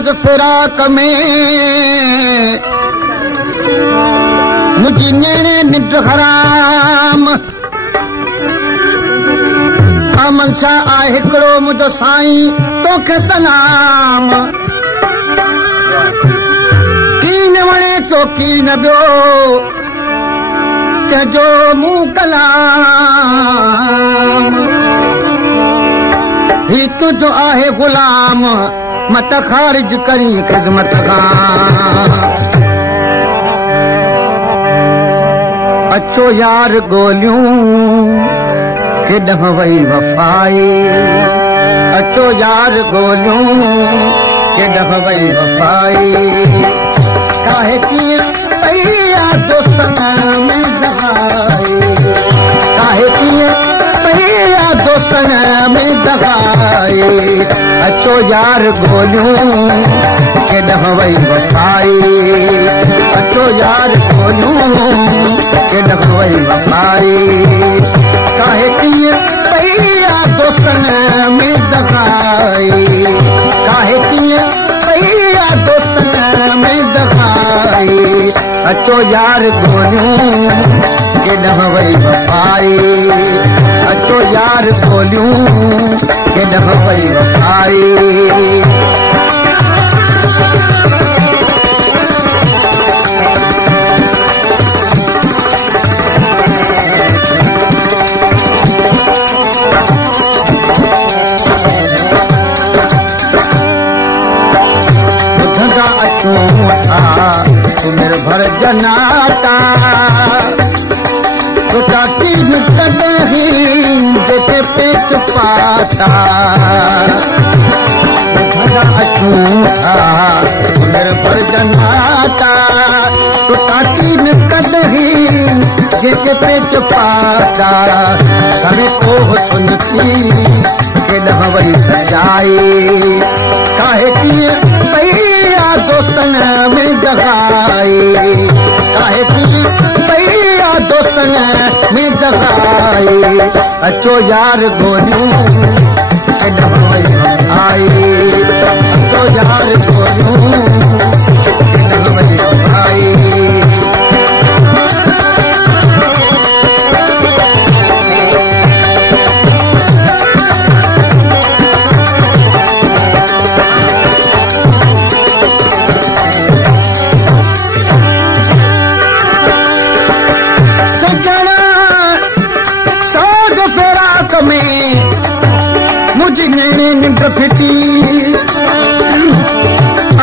सोज फिराक में मुझी नेणे निंड हराम अमन छा आहे हिकिड़ो मुंहिंजो साईं तोखे सलाम की न वणे तो की न ॿियो जो मुंह कलाम ही तुझो आहे गुलाम मत खारिज करी ख़िदमत खां अचो यार गोलियूं केॾांहुं वई वफ़ाई अचो यार गोलियूं केॾांहुं वई वफ़ाई काहे कीअं पई आहे दोस्तन में दगाई काहे कीअं पई आहे दोस्तन में दगाई अचो यार गोलियूं केॾांहुं वई वफ़ाई अचो यार गोलियूं केॾांहुं वई वफ़ाई काहे कीअं पई आहे दोस्तन में दगाई काहे कीअं पई आहे दोस्तन में दगाई अचो यार गोलियूं केॾांहुं वई वफ़ाई अचो यार गोलियूं केॾांहुं वई वफ़ाई निर्भर जनाता तो ताकी कदहीं जेके पेट पाता अचूं निर्भर जनाता तो ताकी कदहीं जेके पेट पाता सभी को सुनती केॾांहुं वई सजाई काहे कीअं पई आहे दोस्तन में दगाई काहे कीअं पई आहे दोस्तन में दगाई अचो यार गोलियूं केॾांहुं वई वफ़ाई अचो यार गोलियूं केॾांहुं वई वफ़ाई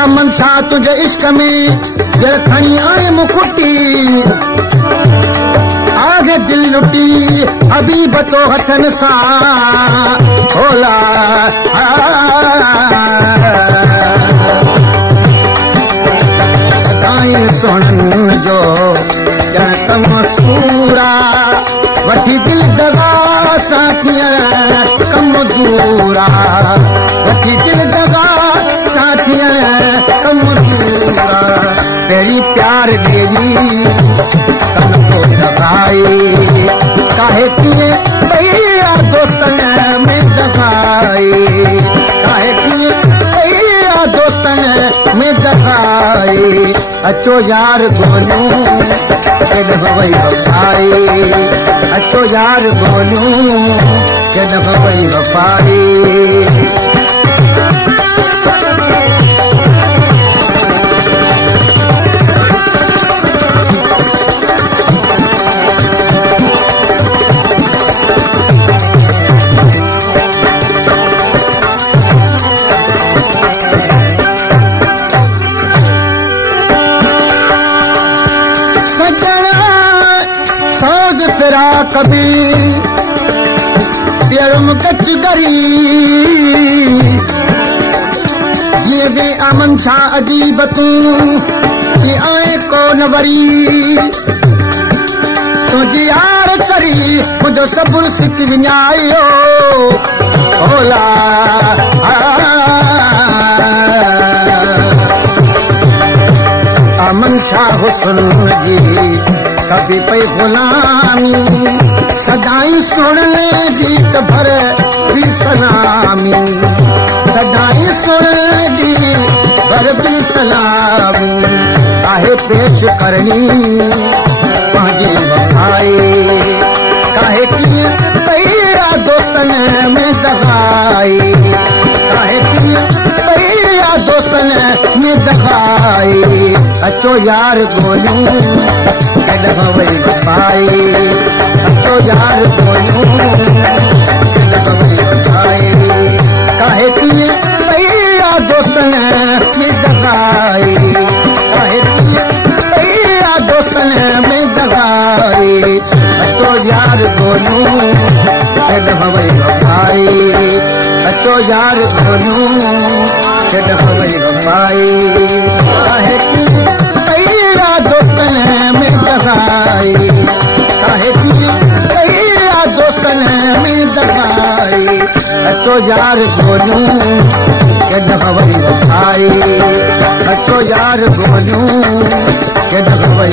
अमन छा तुझे इश्क में जड़ खणी आए मुकुटी आगे दिल लुटी हबीब तो हथन सा होला सदाई सोहन जो जड़ मसूरा वठी दिल दगा साथिया कम दूरा वठी दिल दगा साथिया कम दूरा तेरी प्यार डेरी कन को दगाई काहे कीअं पई आहे दोस्तन में दगाई काहे कीअं पई आहे दोस्तन में दगाई अचो यार गोलियूं केॾांहुं वई वफ़ाई अचो यार गोलियूं केॾांहुं वई वफ़ाई कभी तेरम कच करी ये बे अमन छा अजीब तू ये आए कौन वरी तुझी यार सरी मुझो सबुर सिख विञायो होला अमन शाह हुस्न जी कभी पई गुलामी सदाई सुन ले गीत भर भी सलामी सदाई सुन दी पेश करनी पंहिंजी वफाई काहे कीअं कईया दोस्तन में दगाई काहे कीअं कईया दोस्तन में दगाई अचो यार गोलू केॾ वई वफाई अचो यार गोलू केॾ वई वफाई काहे कीअं कईया दोस्तन में दगाई काहे कीअं कईया दोस्तन में दगाई अचो यार गोलू केॾ वई वफाई अचो यार गोलू केॾ वई वफाई काहे कीअं कईया दोस्तन में दगाई काहे कीअं कईया दोस्तन में दगाई अचो यार गोलू केॾ वई वफाई अचो यार गोलू केॾ वई